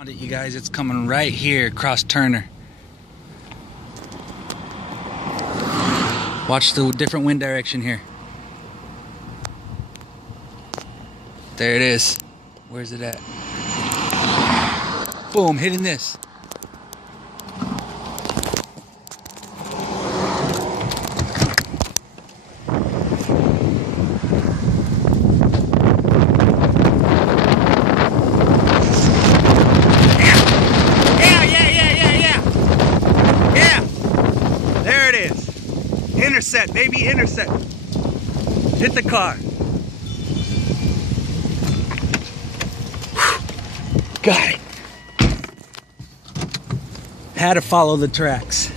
Found it, you guys. It's coming right here across Turner. Watch the different wind direction here. There it is. Where's it at? Boom, hitting this. Intercept, baby, intercept. Hit the car. Got it. Had to follow the tracks.